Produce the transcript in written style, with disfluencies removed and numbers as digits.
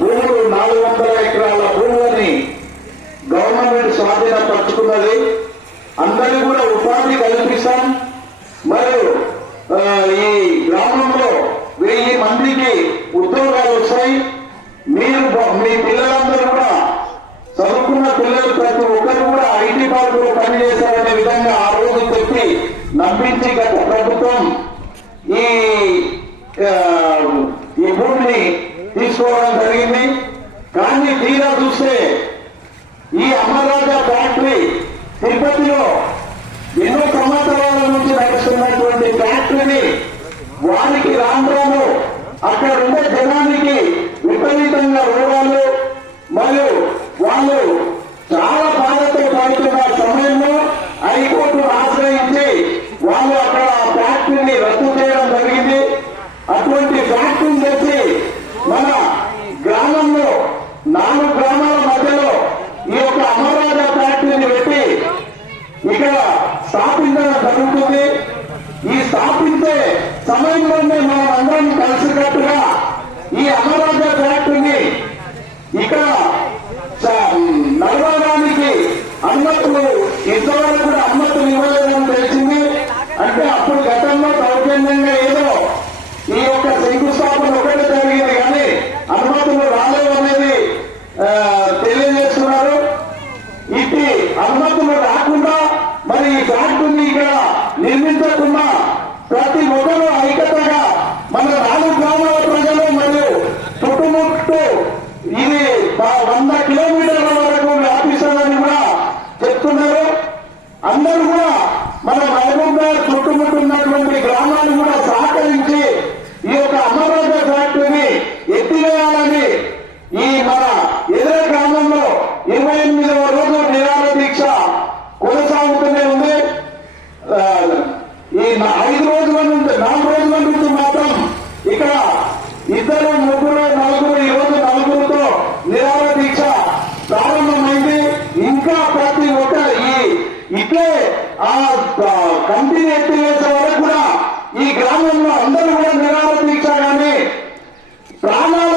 భూములు 400 ఎకరాల భూములని గవర్నమెంట్ స్వాధీనపరుచుకున్నది. అందరికీ కూడా ఉపాధి కల్పిస్తాం. మరియు ఈ గ్రామంలో 1000 మందికి ఉద్యోగాలు వస్తాయి. మీరు మీ పిల్లలందరూ కూడా చదువుకున్న పిల్లలు ప్రతి ఒక్కరు కూడా ఐటీ పార్కులో పనిచేశారనే విధంగా ఆ రోజు చెప్పి నమ్మించి గత ప్రభుత్వం ఈ భూమిని తీసుకోవడం జరిగింది. కానీ తీరా చూస్తే ఈ అమర్రాజా ఫ్యాక్టరీ తిరుపతిలో ఎన్నో సంవత్సరాల నుంచి నడుస్తున్నటువంటి ఫ్యాక్టరీని వారికి రాను అక్కడ ఉండే జనానికి విపరీతంగా రోగాలు మరియు వాళ్ళు చాలా బాధతో పడుతున్న సమయంలో హైకోర్టును ఆశ్రయించి వాళ్ళు అక్కడ ఫ్యాక్టరీని రద్దు చేయడం జరిగింది. అటువంటి ఫ్యాక్టరీని తెచ్చి మన గ్రామంలో 4 గ్రామాల మధ్యలో ఈ యొక్క అమర్రాజా ఫ్యాక్టరీని పెట్టి ఇక్కడ స్థాపించడం జరుగుతుంది. ఈ స్థాపించే సమయంలోనే మనం అందరం కలిసికట్టుగా ఈ అమర్రాజా ఫ్యాక్టరీని ఇక్కడ నడవడానికి అనుమతులు ఇంతవరకు కూడా అనుమతులు ఇవ్వలేదని తెలిసింది. అంటే అప్పుడు గతంలో దౌర్జన్యంగా ఏదో ఈ యొక్క శంకుస్థాపన ఒకటి జరిగింది కానీ అనుమతులు రాలేవు అనేది తెలియజేస్తున్నారు. ఇది అనుమతులు రాకుండా మరి ఈ ఫ్యాక్టరీని ఇక్కడ నిర్మించకుండా ప్రతి ఒక్కరూ ఐక్యతగా మన 4 గ్రామాల ప్రజలు మరియు చుట్టుముట్టు ఇది 100 కిలోమీటర్ల వరకు వ్యాపిస్తుందని కూడా చెప్తున్నారు. అందరూ కూడా మన మహబూబ్ నగర్ చుట్టుముట్టున్నటువంటి గ్రామాలు కూడా సహకరించి ఈ యొక్క అమర్రాజా ఫ్యాక్టరీని ఎత్తివేయాలని ఈ మన ఎదుర గ్రామంలో 28వ రోజు నిరాహార దీక్ష కొనసాగుతూనే ఉంది. ఈ 5 రోజుల నుండి 4 రోజుల నుంచి మాత్రం ఇక్కడ 2, 3, 4 ఈ రోజు 4తో నిరాహార దీక్ష ప్రారంభమైంది. ఇంకా ప్రతి ఒక్క ఇట్లే ఆ కంటిని ఎత్తివేసే వరకు కూడా ఈ గ్రామంలో అందరూ కూడా నిరాహార దీక్ష కానీ ప్రాణాలు